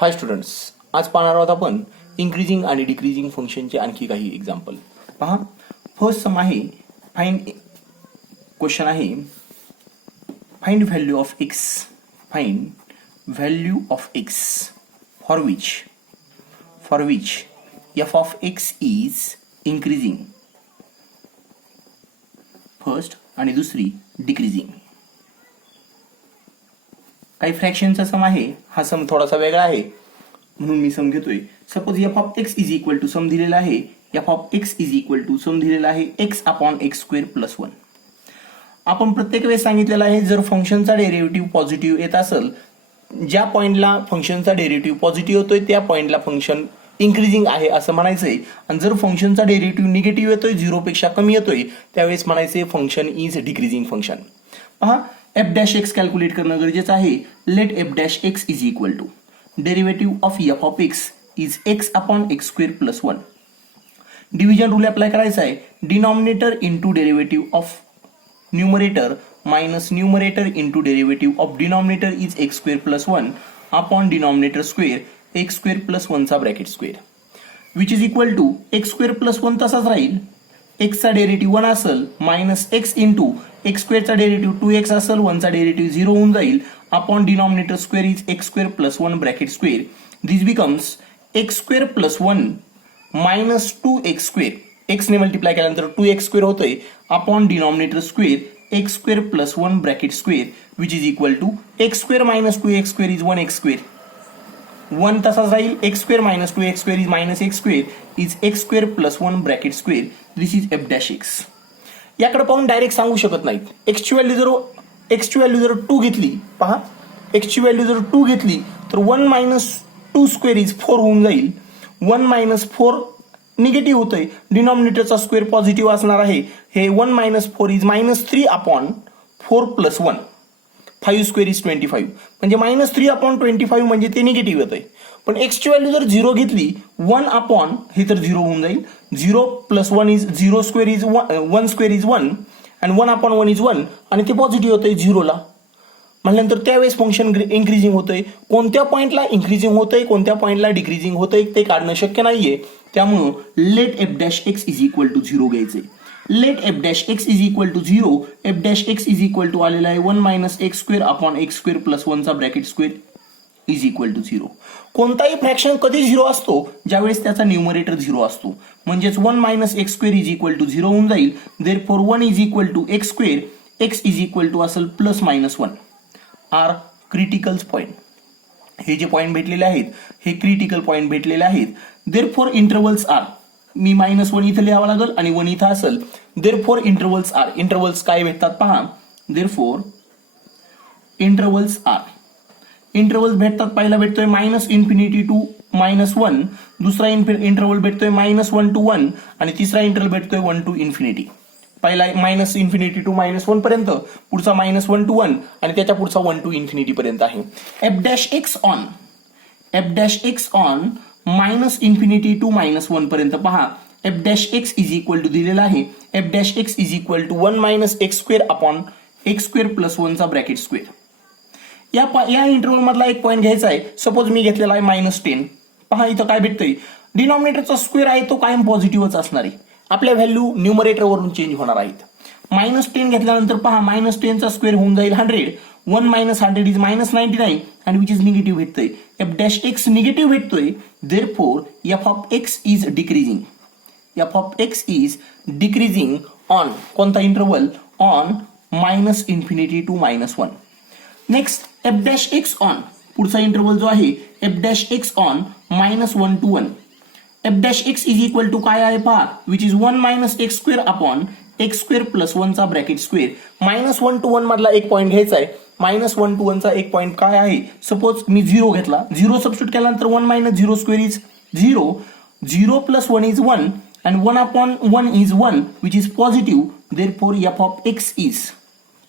हाय students, आज पाहणार आहोत आपण इन्क्रीजिंग आणि डिक्रीजिंग फंक्शनचे आणखी काही एक्झाम्पल. पहा, फर्स्ट सम आहे क्वेश्चन आहे find value of x. Find value of x for which F of x is increasing. First आणि दुसरी डिक्रीजिंग. काही फ्रॅक्शनचा सम आहे. हा सम थोडासा वेगळा आहे म्हणून मी सम घेतोय. Suppose F of x is equal to some दिलेला आहे. F of x is equal to some दिलेला आहे x upon x square plus 1. आपण प्रत्येक वेळेस सांगितलेलं आहे जर फंक्शनचा डेरिव्हेटिव्ह पॉझिटिव्ह येत असेल, ज्या पॉइंटला फंक्शनचा डेरिव्हेटिव्ह पॉझिटिव्ह येतोय त्या पॉइंटला फंक्शन इन्क्रीजिंग आहे असं म्हणायचंय. आणि जर फंक्शनचा डेरिव्हेटिव्ह निगेटिव्ह येतोय, 0 पेक्षा कमी येतोय, त्यावेळेस म्हणायचे फंक्शन इज डिक्रीजिंग फंक्शन. पहा, एफ डॅश एक्स कॅल्क्युलेट करणं गरजेचं आहे. Let F dash x is equal to derivative of F of x is X upon x square plus 1. Division rule apply करायचा आहे. Denominator into derivative of numerator minus numerator into derivative of denominator is x square plus 1 upon denominator square x square plus 1 चा bracket square which is equal to x square plus 1 तसाच राहील. एक्सचा derivative 1 असेल minus x into x स्क्वेअरचा derivative 2x असेल, 1चा derivative 0 होऊन जाईल. Upon denominator square is x square plus 1 bracket square. This becomes x square plus 1 minus 2x square. X ने मल्टिप्लाय केल्यानंतर 2x स्क्वेअर होतोय upon denominator square x square plus 1 bracket square which is equal to x square minus 2x square is 1x square. 1 तसाच राहील. X square minus 2x square is minus x square is x square plus 1 bracket square. This is F dash x. याकडे पाहून direct सांगू शकत नाहीत. एक्सची value जर 2 घेतली, पहा एक्सची व्हॅल्यू जर 2 घेतली तर 1 मायनस 2 स्क्वेअर इज 4 होऊन जाईल. 1 मायनस 4 निगेटिव्ह होतंय. डिनॉमिनेटरचा स्क्वेअर पॉझिटिव्ह असणार आहे. हे 1 minus 4 is minus 3 upon 4 plus 1. 5 square is 25 म्हणजे मायनस 3 अपॉन 25 म्हणजे ते निगेटिव्ह येतंय. पण एक्सची व्हॅल्यू जर 0 घेतली, 1 अपॉन हे तर 0 होऊन जाईल. 0 plus 1 is 0 square is 1 square is 1 आणि 1 अपॉन 1 इज 1 आणि ते पॉझिटिव्ह होतंय 0ला. म्हणल्यानंतर त्यावेळेस फंक्शन इन्क्रीजिंग होतंय. कोणत्या पॉईंटला इन्क्रीजिंग होतंय, कोणत्या पॉईंटला डिक्रीजिंग होतंय ते काढणं शक्य नाहीये. त्यामुळं let F dash x is equal to 0 घ्यायचंय. Let F dash x is equal to 0. F dash x is equal to आलेला आहे 1 minus x square upon x square plus 1 चा bracket square is equal to 0. कोणताही fraction कधी 0 असतो, ज्यावेळेस त्याचा numerator 0 असतो. म्हणजेच 1 minus x square is equal to 0 होऊन जाईल. Therefore 1 is equal to x square. X is equal to असेल plus minus 1. Are criticals point. हे जे पॉईंट भेटलेले आहेत हे क्रिटिकल पॉईंट भेटलेले आहेत. Therefore intervals are. मी मायनस 1 इथं लिहावं लागेल आणि 1 इथं असेल. Therefore intervals R. इंटरवल्स काय भेटतात पहा. Therefore intervals R. इंटरवल्स भेटतात. पहिला भेटतोय मायनस इन्फिनिटी टू मायनस 1. दुसरा इंटरवल भेटतोय मायनस 1 टू 1 आणि तिसरा इंटरवल भेटतोय 1 टू इन्फिनिटी. पहिला मायनस इन्फिनिटी टू मायनस 1 पर्यंत, पुढचा मायनस 1 टू 1 आणि त्याच्या पुढचा 1 टू इन्फिनिटी पर्यंत आहे. F dash x on minus infinity to minus 1 पर्यंत पहा. F dash x is equal to दिलेला आहे. F dash x is equal to 1 minus x square upon x square plus 1 चा ब्रॅकेट स्क्वेअर. या interval मधला एक पॉईंट घ्यायचा आहे. सपोज मी घेतलेला आहे मायनस 10. पहा इथं काय भेटतंय. डिनॉमिनेटरचा स्क्वेअर आहे तो कायम पॉझिटिव्हच असणार आहे. आपल्या व्हॅल्यू न्यूमरेटर वरून चेंज होणार आहेत. मायनस 10 घेतल्यानंतर पहा मायनस 10 चा स्क्वेअर होऊन जाईल 100. 1 मायनस 100 इज मायनस 99 आणि विच इज निगेटिव्ह भेटतोय. एफ डॅश एक्स निगेटिव्ह भेटतोय. Therefore f of x is decreasing. F of x is decreasing on कोणता interval. On minus infinity to minus 1. Next f dash x on. पुढचा interval जो आहे F dash x on minus 1 to 1. F dash x is equal to काय आहे पहा. Which is 1 minus x square upon x square plus 1 चा bracket square. Minus 1 to 1 मधला एक point घ्यायचा आहे. मायनस 1 टू 1 चा एक पॉईंट काय आहे. सपोज मी 0 घेतला. 0 सबस्टिट्यूट केल्यानंतर 1 minus 0 square is 0. 0 plus 1 is 1 and 1 upon 1 is 1 which is positive. Therefore f of x is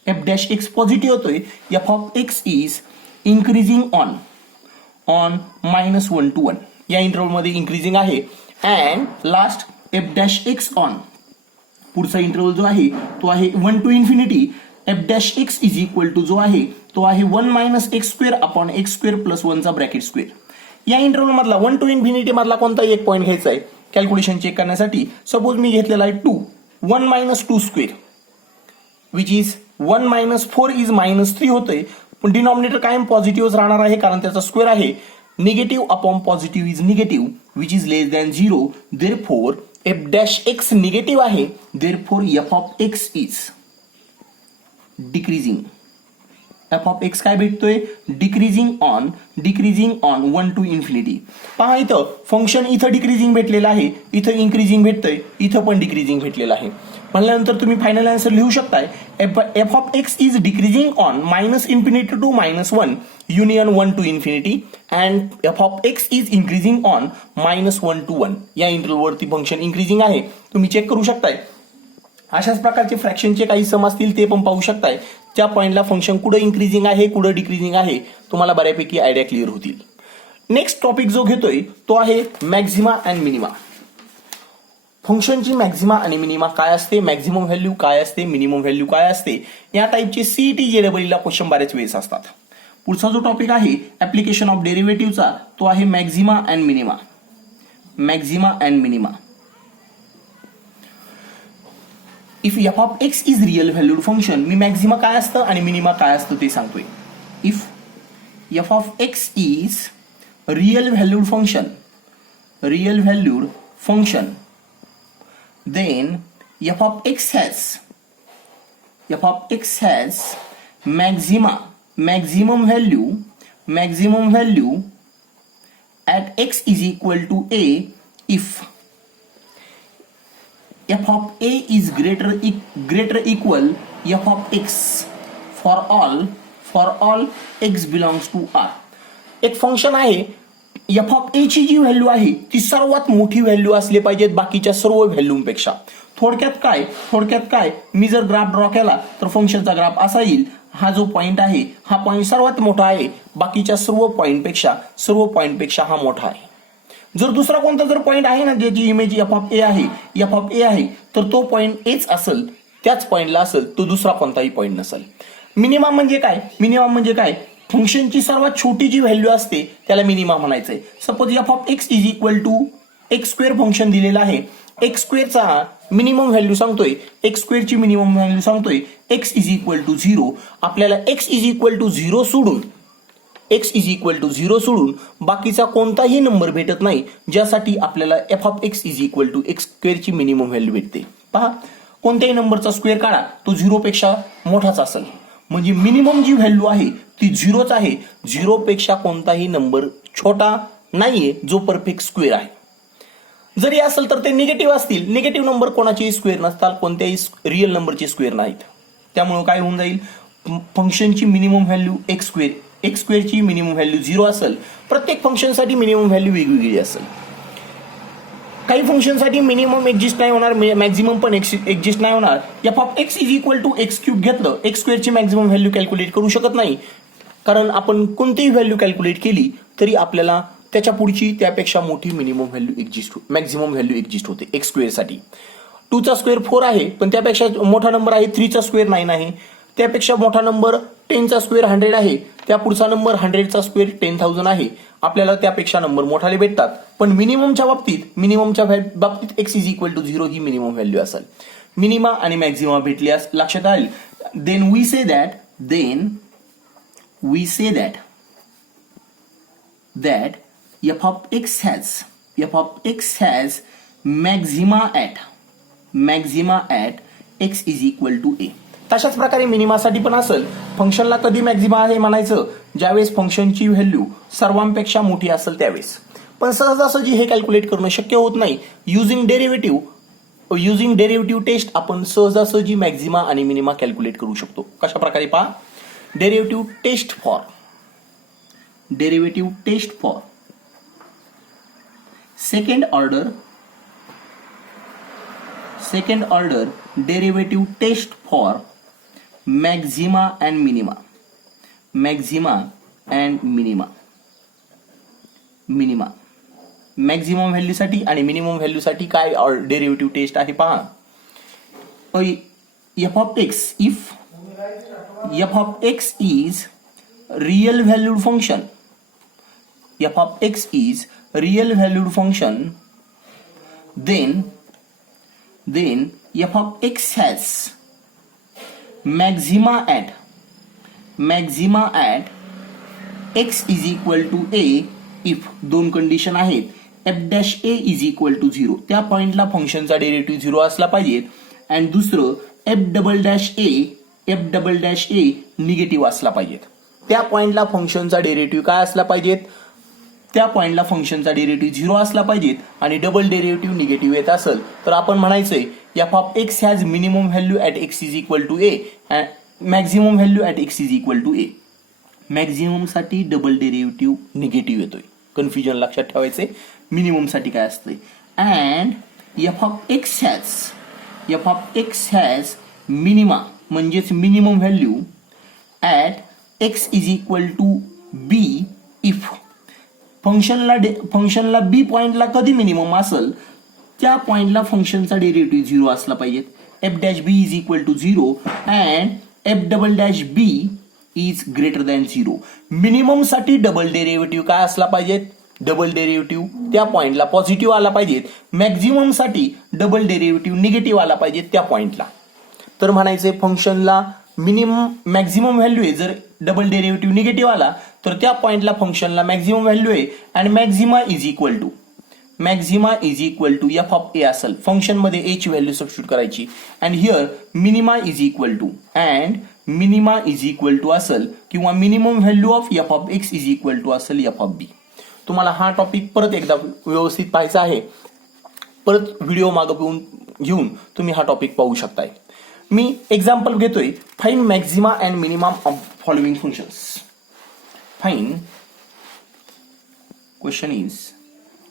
f dash x positive होतोय. f of x is increasing on minus 1 to 1 या interval मध्ये increasing आहे. and last f dash x on. पुढचा interval जो आहे तो आहे 1 to infinity. f dash x is equal to जो आहे तो आहे 1 minus x square upon x square plus 1चा ब्रॅकेट स्क्वेअर. या इंटरव्हल मधला 1 to इन्फिनिटी मधला कोणताही एक पॉईंट घ्यायचा आहे कॅल्क्युलेशन चेक करण्यासाठी. सपोज मी घेतलेला आहे 2, 1 minus 2 square which is 1 minus 4 is minus 3 होतंय. पण डिनॉमिनेटर कायम पॉझिटिव्हच राहणार आहे कारण त्याचा स्क्वेअर आहे. Negative upon positive is negative which is less than 0. Therefore f dash x negative आहे. Therefore f of x is decreasing. F of x काय भेटतोय? Decreasing on 1 to infinity. पहा इथं फंक्शन इथं डिक्रीजिंग भेटलेलं आहे, इथं इन्क्रीजिंग भेटतंय, इथं पण डिक्रीजिंग भेटलेलं आहे. म्हणल्यानंतर तुम्ही फायनल आन्सर लिहू शकताय F of x is decreasing on minus infinity to -1 union 1 to infinity and F of x is increasing on -1 to 1. या इंटरवलवरती फंक्शन इन्क्रीजिंग आहे, तुम्ही चेक करू शकताय. अशाच प्रकारचे फ्रॅक्शनचे काही सम असतील ते पण पाहू शकताय. त्या पॉईंटला फंक्शन कुठं इन्क्रीजिंग आहे कुठं डिक्रीजिंग आहे तुम्हाला बऱ्यापैकी आयडिया क्लिअर होतील. नेक्स्ट टॉपिक जो घेतोय तो आहे मॅक्झिमा अँड मिनिमा. फंक्शनची मॅक्झिमा आणि मिनिमा काय असते, मॅक्झिमम व्हॅल्यू काय असते, मिनिमम व्हॅल्यू काय असते, या टाईपचे सीईटी जेडब्ल्यूला क्वेश्चन बरेच वेळेस असतात. पुढचा जो टॉपिक आहे ऍप्लिकेशन ऑफ डेरिव्हेटिव्हचा तो आहे maxima and minima. Maxima and minima. If f of x is real valued function, मी मॅक्झिमा काय असतं आणि मिनिमा काय असतं ते सांगतोय. If f of x is real valued function then f of x has maximum value at x is equal to a if f of a is greater equal f of x for all x belongs to R. एक function आहे f of ए ची जी value आहे ती सर्वात मोठी value असली पाहिजेत बाकीच्या सर्व व्हॅल्यूपेक्षा. थोडक्यात काय मी जर ग्राफ ड्रॉ केला तर फंक्शनचा ग्राफ असा येईल. हा जो पॉइंट आहे हा पॉइंट सर्वात मोठा आहे बाकीच्या सर्व पॉइंटपेक्षा हा मोठा आहे. जर दुसरा कोणता जर पॉइंट आहे ना ज्याची इमेज एफ ऑफ ए आहे तर तो पॉइंट एच असेल, त्याच पॉइंटला असेल, तो दुसरा कोणताही पॉइंट नसेल. मिनिमम म्हणजे काय? फंक्शनची सर्वात छोटी जी व्हॅल्यू असते त्याला मिनिमा म्हणायचंय. Suppose F of x is equal to x square function दिलेलं आहे. एक्स स्क्वेअरचा मिनिमम व्हॅल्यू सांगतोय, एक्स स्क्वेअरची मिनिमम व्हॅल्यू सांगतोय एक्स इज इक्वल टू 0. आपल्याला एक्स इज इक्वल टू 0 सोडून बाकीचा कोणताही नंबर भेटत नाही ज्यासाठी आपल्याला f of x is equal to x स्क्वेअरची मिनिमम व्हॅल्यू भेटते. पहा, कोणत्याही नंबरचा स्क्वेअर काढा तो 0 पेक्षा मोठाच असेल, म्हणजे मिनिमम जी व्हॅल्यू आहे ती 0च आहे. 0 पेक्षा कोणताही नंबर छोटा नाहीये जो परफेक्ट स्क्वेअर आहे. जरी असेल तर ते निगेटिव्ह असतील. निगेटिव्ह नंबर कोणाचेही स्क्वेअर नसतात, कोणत्याही रिअल नंबरचे स्क्वेअर नाहीत. त्यामुळे काय होऊन जाईल, फंक्शनची मिनिमम व्हॅल्यू एक्स स्क्वेअरची मिनिमम व्हॅल्यू 0 असेल. प्रत्येक फंक्शनसाठी मिनिमम व्हॅल्यू वेगवेगळी असेल. काही फंक्शनसाठी मिनिमम एक्झिस्ट नाही होणार, मॅक्झिमम पण एक्झिस्ट नाही होणार. F of x is equal to X cube घेतलं, एक्स स्क्वेअरची मॅक्झिमम व्हॅल्यू कॅल्क्युलेट करू शकत नाही, कारण आपण कोणतीही व्हॅल्यू कॅल्क्युलेट केली तरी आपल्याला त्याच्या पुढची त्यापेक्षा मोठी minimum value maximum value exist होते. एक्स स्क्वेअरसाठी 2चा स्क्वेअर 4 आहे, पण त्यापेक्षा मोठा नंबर आहे 3चा स्क्वेअर 9 आहे. त्यापेक्षा मोठा नंबर 10चा स्क्वेअर 100 आहे. त्या पुढचा नंबर 100चा स्क्वेअर 10,000 आहे. आपल्याला त्यापेक्षा नंबर मोठाले भेटतात. पण मिनिममच्या बाबतीत एक्स इज इक्वल टू 0 ही मिनिमम व्हॅल्यू असेल. मिनिमा आणि मॅक्झिमा भेटल्यास लक्षात आले. Then we say that f of x has maxima at x is equal to a. तशाच प्रकारे मिनिमासाठी पण असेल. फंक्शनला कधी मॅक्झिमा आहे म्हणायचं, ज्यावेळेस फंक्शनची व्हॅल्यू सर्वांपेक्षा मोठी असेल त्यावेळेस. पण सहजासहजी हे कॅल्क्युलेट करणं शक्य होत नाही. युझिंग डेरिव्हेटिव्ह टेस्ट आपण सहजासहजी मॅक्झिमा आणि मिनिमा कॅल्क्युलेट करू शकतो. कशा प्रकारे पहा, derivative test for second order derivative test for maxima and minima. Maximum व्हॅल्यूसाठी आणि मिनिमम व्हॅल्यूसाठी काय डेरिव्हेटिव्ह टेस्ट आहे पहा. F of x is real valued function, f of x is real valued function, then f of x has maxima at x is equal to a if दोन condition आहेत f dash a is equal to 0, त्या पॉइंटला फंक्शनचा derivative 0 असला पाहिजे, आणि दुसरं f double dash a negative असला पाहिजे. त्या पॉइंटला फंक्शनचा डेरिव्हेटिव्ह काय असला पाहिजे, त्या पॉइंटला फंक्शनचा डेरिव्हेटिव्ह 0 असला पाहिजे आणि डबल डेरिव्हेटिव्ह निगेटिव्ह येत असेल तर आपण म्हणायचंय f of x has minimum value at x is equal to a and maximum value at x is equal to a. Maximum साठी डबल डेरिव्हेटिव्ह निगेटिव्ह येतोय, कन्फ्युजन लक्षात ठेवायचे. मिनिमम साठी काय असतंय, and f of x has minima म्हणजेच minimum value at x is equal to b if फंक्शनला b पॉइंटला कधी मिनिमम असेल त्या पॉइंटला फंक्शनचा डेरिव्हेटिव्ह 0 असला पाहिजे. f dash b is equal to 0 and f double dash b is greater than 0. Minimum साठी डबल डेरिव्हेटिव्ह काय असला पाहिजे, डबल डेरिव्हेटिव्ह त्या पॉइंटला पॉझिटिव्ह आला पाहिजे. मॅक्झिमम साठी डबल डेरिव्हेटिव्ह निगेटिव्ह आला पाहिजे त्या पॉइंटला. तर म्हणायचे फंक्शनला मिनिमम मॅक्झिमम व्हॅल्यू आहे, जर डबल डेरिव्हेटिव्ह निगेटिव्ह आला तर त्या पॉइंटला फंक्शनला मॅक्झिमम व्हॅल्यू आहे and maxima is equal to f of a असेल. फंक्शन मध्ये a ची व्हॅल्यू सबस्टिट्यूट करायची and here minima is equal to असेल किंवा minimum value of f of x is equal to असेल f ऑफ b. तुम्हाला हा टॉपिक परत एकदा व्यवस्थित पाहायचा आहे, परत व्हिडिओ मागे घेऊन तुम्ही हा टॉपिक पाहू शकताय. मी एक्झाम्पल घेतोय, find Maxima and minimum of following functions. Find question is,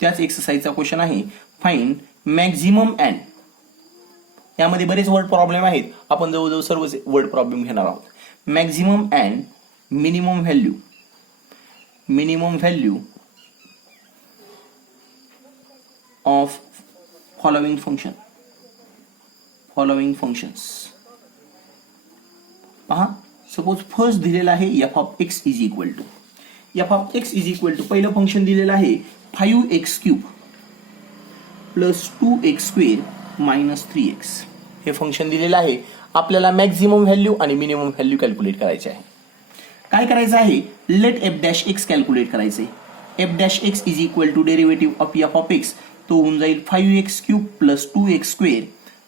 त्याच एक्सरसाइजचा क्वेश्चन आहे, फाइंड मॅक्झिमम अँड. यामध्ये बरेच वर्ड प्रॉब्लेम आहेत, आपण जवळजवळ सर्व वर्ड प्रॉब्लेम घेणार आहोत. Maximum and minimum value of following functions. पहा, सपोज फर्स्ट दिलेला आहे f of x is equal to पहिलं फंक्शन दिलेलं आहे 5x³ plus 2x² minus 3x. हे फंक्शन दिलेलं आहे. आपल्याला मॅक्झिमम व्हॅल्यू आणि मिनिमम व्हॅल्यू कॅल्क्युलेट करायचे आहे. काय करायचं आहे, let f dash x calculate करायचे. f dash x is equal to derivative of f of x, तो होऊन जाईल 5x³ plus 2x²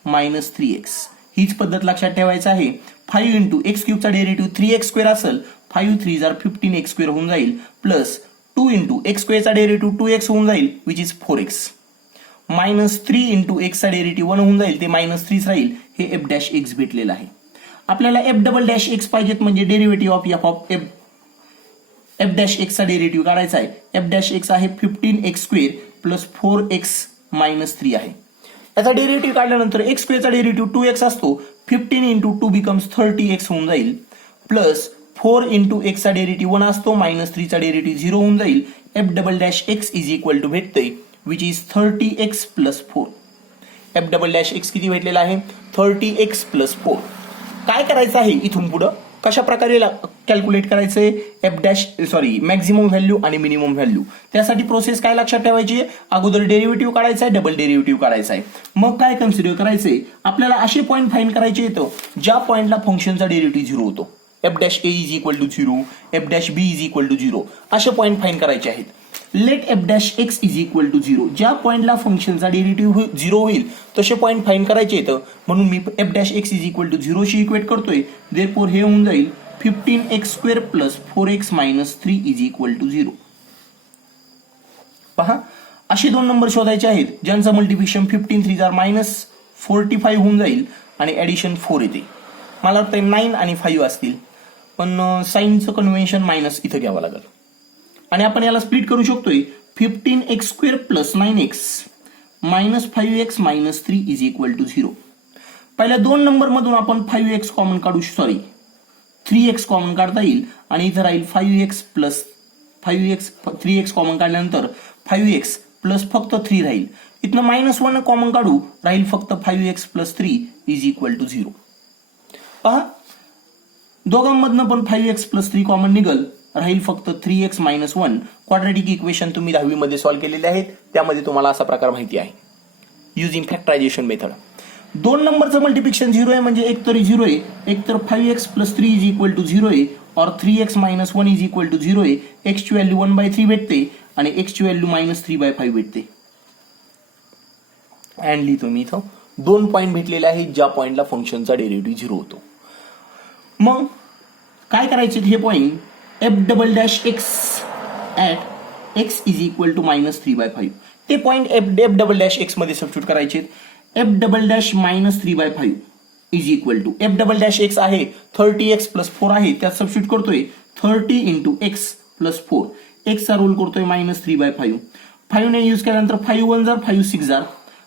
minus 3x. हीच पद्धत लक्षात ठेवायचं आहे. 5 इंटू x³ चा डेरिव्हेटिव्ह 3x² असेल, 5 3 15x² होऊन जाईल, प्लस 2 इंटू x² चा डेरिव्हेटिव्ह 2x होऊन जाईल which is 4x, minus 3 into x चा डेरिव्हेटिव्ह 1 होऊन जाईल, ते मायनस 3 राहील. हे f डॅश x भेटलेलं आहे. आपल्याला f डबल डॅश x पाहिजेत, म्हणजे derivative of f of f dash x चा डेरिव्हेटिव्ह काढायचा आहे. f डॅश x आहे 15x² प्लस 4x मायनस 3 आहे. याचा डेरिव्हेटिव्ह काढल्यानंतर x² चा डेरिव्हेटिव्ह 2x असतो, 15 इंटू 2 बिकम्स 30x होऊन जाईल, प्लस 4 इंटू x चा डेरिव्हेटिव्ह 1 असतो, मायनस 3 चा डेरिव्हेटिव्ह 0 होऊन जाईल. f double dash x is equal to भेटते which is 30x plus 4. f double dash x किती भेटलेला आहे, 30x प्लस 4. काय करायचं आहे इथून पुढं, कशा प्रकारे कॅल्क्युलेट करायचंय मॅक्झिमम व्हॅल्यू आणि मिनिमम व्हॅल्यू. त्यासाठी प्रोसेस काय लक्षात ठेवायची, अगोदर डेरिव्हेटिव्ह काढायचा आहे, डबल डेरिव्हेटिव्ह काढायचा आहे. मग काय कन्सिडर करायचंय, आपल्याला असे पॉईंट फाइंड करायचे येतो ज्या पॉईंटला फंक्शनचा डेरिव्हेटिव्ह 0 होतो. f dash a is equal to 0, f dash b is equal to 0 असे पॉईंट फाइंड करायचे आहेत. Let f dash x is equal to 0, ज्या पॉईंटला फंक्शनचा डेरिव्हेटिव्ह 0 होईल तसे पॉईंट फाइंड करायचे येतं. म्हणून मी f dash x is equal to 0 शी इक्वेट करतोय. देअरफॉर हे होऊन जाईल 15x² plus 4x minus 3 is equal to 0. पहा, असे दोन नंबर शोधायचे आहेत ज्यांचं मल्टिप्लिकेशन 15 3 मायनस 45 होऊन जाईल आणि ऍडिशन 4 येते. मला वाटतं 9 आणि 5 असतील, पण साइनचं कन्व्हेन्शन मायनस इथं घ्यावं लागेल आणि आपण याला स्प्लिट करू शकतोय. 15x² plus 9x minus 5x minus 3 is equal to 0. पहिल्या दोन नंबर मधून आपण 5x कॉमन काढू, 3x कॉमन काढता येईल आणि इथं राहील 5x प्लस 3x कॉमन काढल्यानंतर 5x प्लस फक्त 3 राहील. इथनं -1 कॉमन काढू, राहील फक्त 5x plus 3 is equal to 0. पहा, दोघांमधनं पण 5x प्लस 3 कॉमन निघल राहील फक्त 3x - 1. क्वाड्रॅटिक इक्वेशन तुम्ही 10वी मध्ये सॉल्व्ह केलेले आहेत, त्यामध्ये तुम्हाला असा प्रकार माहिती आहे युजिंग फॅक्टरायझेशन मेथड. 2 नंबरचं मल्टिप्लिकेशन 0 आहे म्हणजे एक तरी 0 आहे, एक तर 5x + 3 = 0 आहे और 3x - 1 = 0 आहे. x ची व्हॅल्यू 1/3 भेटते आणि x ची व्हॅल्यू -3/5 भेटते. अँड लिहितो मी इथं 2 पॉईंट भेटलेले आहेत ज्या पॉईंटला फंक्शनचा डेरिव्हेटिव्ह 0 होतो. मग काय करायचे हे पॉईंट f'(x) at x = -3/5 ते पॉईंट f'(x) मध्ये सबस्टिट्यूट करायचे. f'(-3/5 f'(x) आहे 30x + 4 आहे, त्यात सबस्टिट्यूट करतोय 30 × x + 4. x चा रोल करतोय -3/5. 5 ने यूज केल्यानंतर 5 1 जार 5 6 जार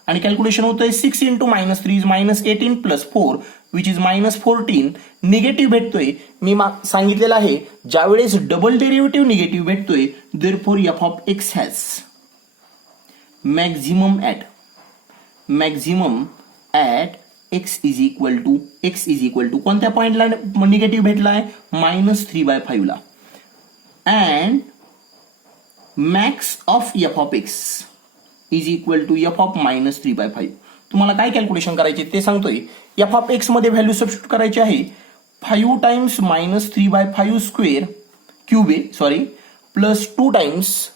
आणि कॅल्क्युलेशन होतंय 6 × -3 is -18 + 4 which is -14. निगेटिव्ह भेटतोय. मी सांगितलेलं आहे ज्यावेळेस डबल डेरिव्हेटिव्ह निगेटिव्ह भेटतोय therefore f(x) has maximum at x = कोणत्या पॉइंटला निगेटिव्ह भेटलाय -3/5 ला and max of f(x) = f of -3/5. तुम्हाला काय कॅल्क्युलेशन करायचे ते सांगतोय. f(x) मध्ये व्हॅल्यू सबस्टिट्यूट करायची आहे 5 टाइम्स -3/5² क्यूब आहे सॉरी प्लस 2 टाइम्स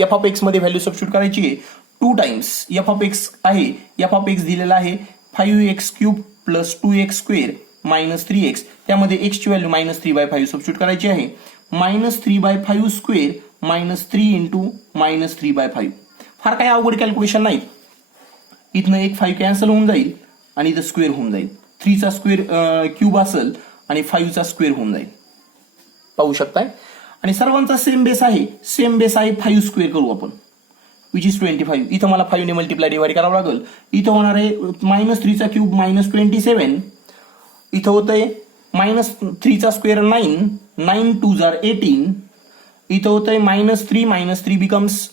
f(x) मध्ये व्हॅल्यू सबस्टिट्यूट करायची आहे 2 टाइम्स f(x) आहे f(x) दिलेला आहे 5x³ + 2x² - 3x. त्यामध्ये x ची व्हॅल्यू -3/5 सबस्टिट्यूट करायची आहे. -3/5² -3 × -3/5. फार काही अवघड कॅल्क्युलेशन नाही. इथनं एक 5 कॅन्सल होऊन जाईल आणि इथं स्क्वेअर होऊन जाईल. 3 चा स्क्वेअर क्यूब असेल आणि 5 चा स्क्वेअर होऊन जाईल. पाहू शकताय. आणि सर्वांचा सेम बेस आहे 5² करू आपण विच इज 25. इथं मला 5 ने मल्टिप्लाय डिवाइड करावं लागेल. इथं होणार आहे -3 चा क्यूब -27. इथं होतंय -3 चा स्क्वेअर 9 9 2 जार 18. इथं होतंय -3 बिकम्स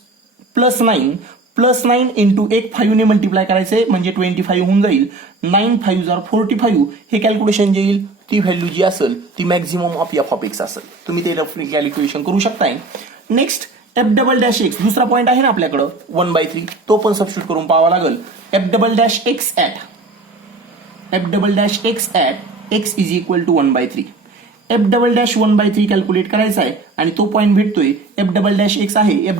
+9 +9 × एक 5 ने मल्टिप्लाय करायचंय म्हणजे 25 होऊन जाईल. 9 5 जार 45. हे कॅल्क्युलेशन जे येईल ती व्हॅल्यू जी असेल ती मॅक्झिमम ऑफ f(x) असेल. तुम्ही ते रफली कॅल्क्युलेशन करू शकताय. नेक्स्ट f'(x) दुसरा पॉईंट आहे ना आपल्याकडं 1/3 तो पण सबस्टिट्यूट करून पाहावा लागेल. f'(x) at x = 1/3. f'(1/3) calculate करायचा आहे आणि तो पॉईंट भेटतोय f'(x) आहे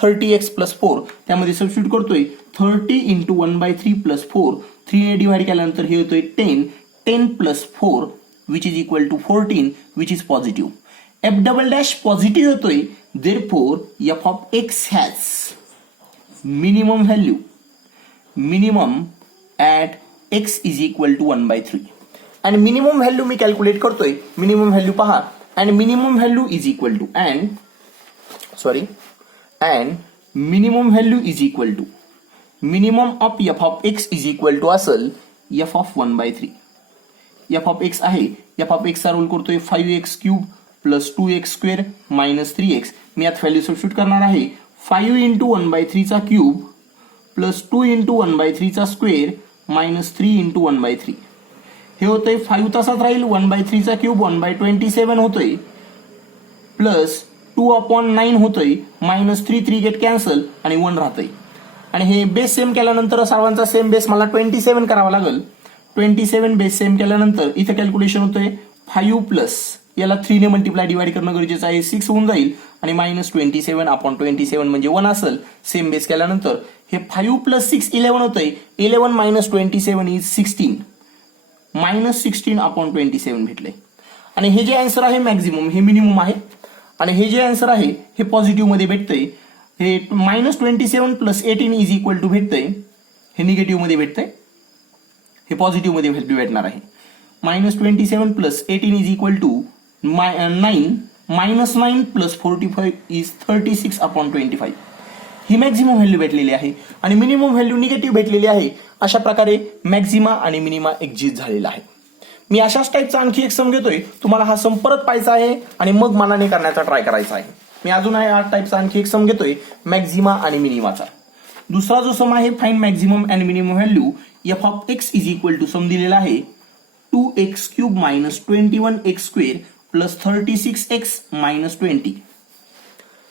30x + 4. त्यामध्ये सबस्टिट्यूट करतोय 30 × 1/3 + 4. 3 ने डिवाइड केल्यानंतर हे होतोय 10 + 4 which is equal to 14 which is positive. f' positive होतोय therefore f(x) has minimum at x = 1/3. आणि मिनिमम व्हॅल्यू मी कॅल्क्युलेट करतोय. मिनिमम व्हॅल्यू पहा and minimum value is equal to minimum of f(x) is equal to असेल f of 1/3. f(x) आहे f(x) चा role करतोय 5x³ + 2x² - 3x. मी यात value substitute करणार आहे 5 × 1/3 चा क्यूब + 2 × 1/3 चा स्क्वेअर - 3 × 1/3. हे होतंय 5 तसाच राहील 1/3 चा क्यूब 1/27 होतोय प्लस 2/9 होतोय -3 गेट कॅन्सल आणि 1 राहतंय. आणि हे बेस सेम केल्यानंतर सर्वांचा सेम बेस मला 27 करावा लागेल. 27 बेस सेम केल्यानंतर इथं कॅल्क्युलेशन होतंय 5 प्लस याला 3 ने मल्टिप्लाय डिवाइड करणं गरजेचं आहे 6 होऊन जाईल आणि -27/27 म्हणजे 1 असेल. सेम बेस केल्यानंतर हे 5 + 6 11 होतंय. 11 - 27 इज 16 -16/27 भेटले. आणि हे जे आन्सर आहे मॅक्झिमम हे मिनिमम आहे आणि हे जे आन्सर आहे हे पॉझिटिव्ह मध्ये भेटतंय. हे -27 + 18 इज इक्वल टू भेटतंय. हे निगेटिव्ह मध्ये भेटतंय. हे पॉझिटिव्ह मध्ये व्हॅल्यू भेटणार आहे. -27 + 18 इज इक्वल टू 9 -9 + 45 इज 36/25. ही मॅक्झिमम व्हॅल्यू भेटलेली आहे आणि मिनिमम व्हॅल्यू निगेटिव्ह भेटलेली आहे. अशा प्रकारे मॅक्झिमा आणि मिनिमा एक्झिस्ट झालेला आहे. मी अशाच टाईपचा आणखी एक सम घेतोय. तुम्हाला हा सम परत पाहायचा आहे आणि मग मनाने करण्याचा ट्राय करायचा आहे. मी अजून हा टाईपचा आणखी एक सम घेतोय मॅक्झिमा आणि मिनिमाचा. दुसरा जो सम आहे find maximum and minimum value f(x) is equal to some दिलेला आहे 2x³ - 21x² plus 36x minus 20.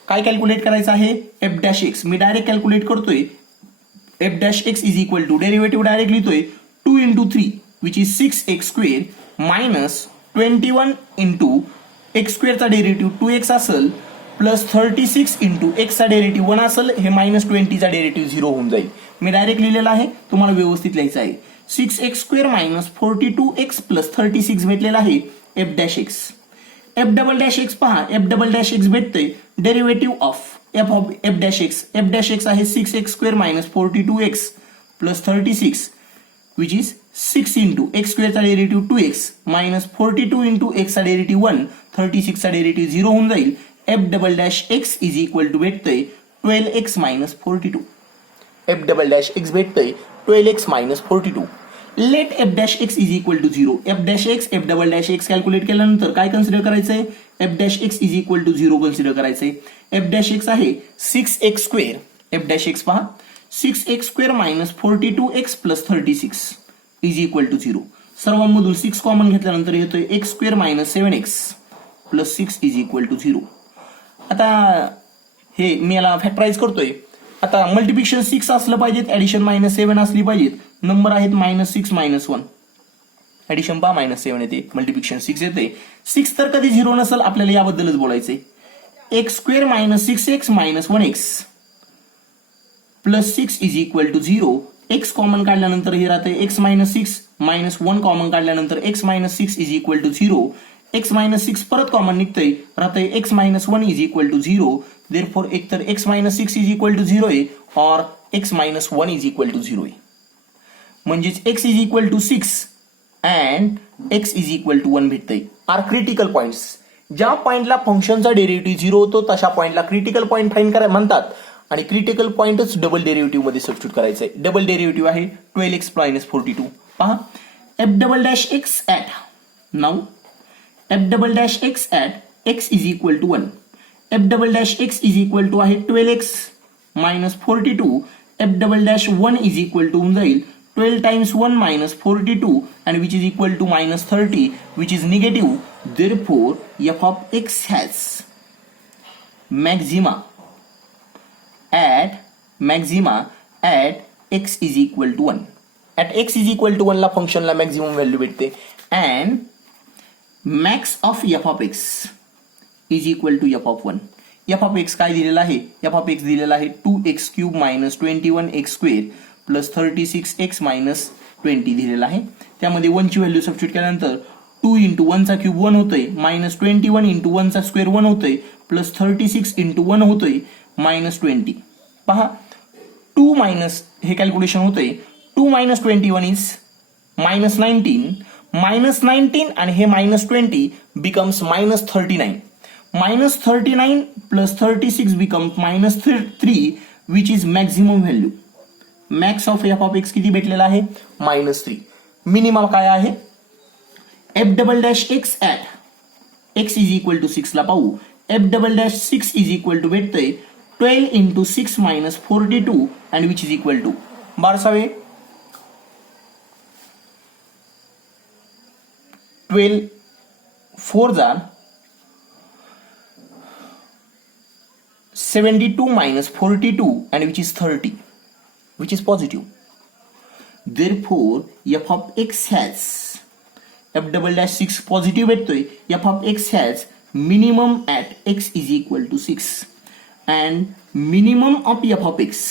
काय कॅल्क्युलेट करायचं आहे? F dash x. मी डायरेक्ट कॅल्क्युलेट करतोय. F dash x is equal to derivative direct लिहितोय 2 into 3 which is 6x square minus 21 into x स्क्वेअरचा derivative 2x असेल प्लस 36 इंटू एक्सचा derivative 1 असेल. हे मायनस 20चा डेरिव्हेटिव्ह 0 होऊन जाईल. मी डायरेक्ट लिहिलेला आहे, तुम्हाला व्यवस्थित लिहायचं आहे. 6x square minus 42x plus 36 भेटलेला आहे F dash x. F double dash x पहा, एफ डबल डॅश एक्स भेटते derivative of F of f dash x. F dash x आहे 6x square minus 42x plus 36 which is 6 into x स्क्वेअरचा derivative 2x minus 42 into एक्सचा derivative 1, 36चा derivative 0 होऊन जाईल. F double dash x is equal to भेटतंय 12x minus 42. F double dash x भेटतंय 12x minus 42. Let F dash x is equal to 0. F dash x F double dash X calculate केल्यानंतर काय consider करायचंय? F dash x is equal to 0 consider करायचंय. F dash x आहे 6x square. F dash x पहा 6x square minus 42x plus 36 is equal to 0. सर्वांमधून 6 common घेतल्यानंतर येतोय x square minus 7x plus 6 is equal to 0. आता हे मी याला factorise करतोय. आता मल्टिप्लिकेशन 6 असलं पाहिजेत, ऍडिशन मायनस 7 असली पाहिजेत. नंबर आहेत मायनस 6 मायनस 1. ऍडिशन पहा मायनस 7 येते, मल्टिप्लिकेशन 6 येते. 6 तर कधी 0 नसेल, आपल्याला याबद्दलच बोलायचंय. X square minus 6x minus 1x plus 6 is equal to 0. X common काढल्यानंतर हे राहते x मायनस 6 मायनस 1 कॉमन काढल्यानंतर x minus 6 is equal to 0. x minus 6 परत कॉमन निघतंय, राहतंय x minus 1 is equal to 0. Therefore एक तर x minus 6 is equal to 0 आहे और x minus 1 is equal to 0 आहे. म्हणजेच x is equal to 6 and x is equal to 1 भेटतंय. Are critical points. ज्या पॉइंटला फंक्शनचा डेरिव्हेटिव्ह 0 होतो तशा पॉइंटला क्रिटिकल पॉइंट फाइंड करा म्हणतात. आणि क्रिटिकल पॉइंटच डबल डेरिव्हेटिव्ह मध्ये सबस्टिट्यूट करायचंय. डबल डेरिव्हेटिव्ह आहे 12x मायनस 42. पहा F double dash X at now F double dash X at x is equal to 1. F double dash x is equal to आहे 12x minus 42. F double dash 1 is equal to होऊन जाईल 12 times 1 minus 42 and which is equal to minus 30 which is negative. Therefore f of x has maxima at x is equal to 1. At x is equal to 1 ला function ला maximum value भेटते and max of f of x is equal to f of 1. f of x काय दिलेला आहे? f of x दिलेला आहे 2x cube minus 21x square plus 36x minus 20 दिलेला आहे. त्यामध्ये 1 ची व्हॅल्यू सबस्टिट्यूट केल्यानंतर 2 इंटू 1 चा क्यूब 1 होतोय मायनस 21 इंटू 1 चा स्क्वेअर 1 होतोय प्लस 36 इंटू 1 होतोय मायनस 20. पहा 2 मायनस हे कॅल्क्युलेशन होतंय 2 मायनस 21 इज मायनस 19 मायनस 19 आणि हे minus 20 becomes minus 39. Minus 39 plus 36 becomes minus 3 which is maximum value. Max of F of X किती भेटलेला आहे? मायनस 3. मिनिमम काय आहे? F double dash X at X is equal to 6 ला पाहू. F double dash 6 is equal to भेटतंय 12 into 6 minus 42 and which is equal to 12 12 4 जार 72 minus 42 and which is 30, which is positive. Therefore, f of x has f double dash 6 positive भेटतोय. f of x has minimum at x is equal to 6 and minimum of f of x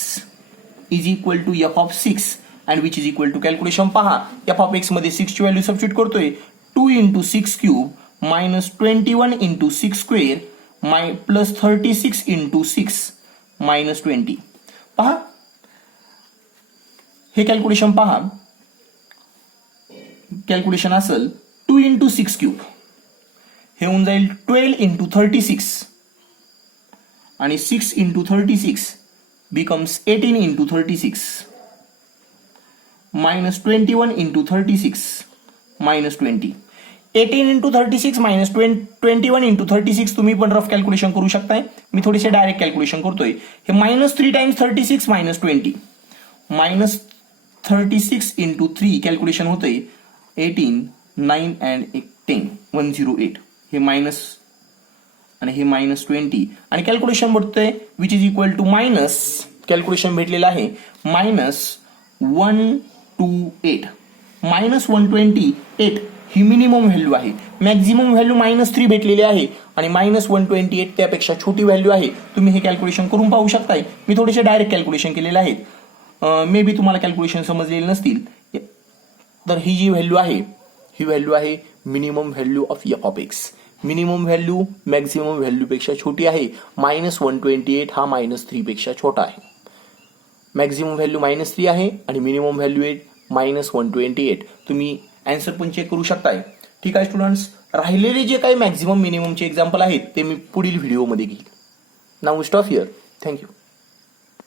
is equal to f of 6 and which is equal to calculation पहा f of x मध्ये 6 ची value substitute करतोय 2 into 6 cube minus 21 into 6 square plus 36 into 6 minus 20. पहा हे calculation पहा. Calculation असेल 2 into 6 cube हे होऊन जाईल 12 इंटू 36 आणि 6 into 36 becomes 18 into 36 minus 21 into 36 minus 20. 18 into 36 minus 21 into 36 तुम्ही पण रफ कॅल्क्युलेशन करू शकताय. मी थोडेसे डायरेक्ट कॅल्क्युलेशन करतोय. हे minus 3 times 36 minus 20 minus 36 into 3 calculation होतंय 18 9 अँड 10 108. हे मायनस आणि हे -20 आणि कॅल्क्युलेशन भेटतंय which is equal to minus, calculation भेटलेलं आहे -128. -128 ही मिनिमम व्हॅल्यू आहे. मॅक्झिमम व्हॅल्यू -3 भेटलेली आहे आणि -128 त्यापेक्षा छोटी व्हॅल्यू आहे. तुम्ही हे कॅल्क्युलेशन करून पाहू शकताय. मी थोडेसे डायरेक्ट कॅल्क्युलेशन केलेले आहेत. मे बी तुम्हाला कॅल्क्युलेशन समजलेले नसतील. तर ही जी व्हॅल्यू आहे ही व्हॅल्यू आहे minimum value of F of x. Minimum value maximum value पेक्षा छोटी आहे. -128 हा -3 पेक्षा छोटा आहे. मॅक्झिमम व्हॅल्यू -3 आहे आणि मिनिमम व्हॅल्यू आहे -128. तुम्ही आन्सर पण चेक करू शकताय. ठीक आहे स्टुडंट्स, राहिलेले जे काही मॅक्झिमम मिनिममचे एक्झाम्पल आहेत ते मी पुढील व्हिडिओमध्ये घेईल. Now stop here. थँक्यू.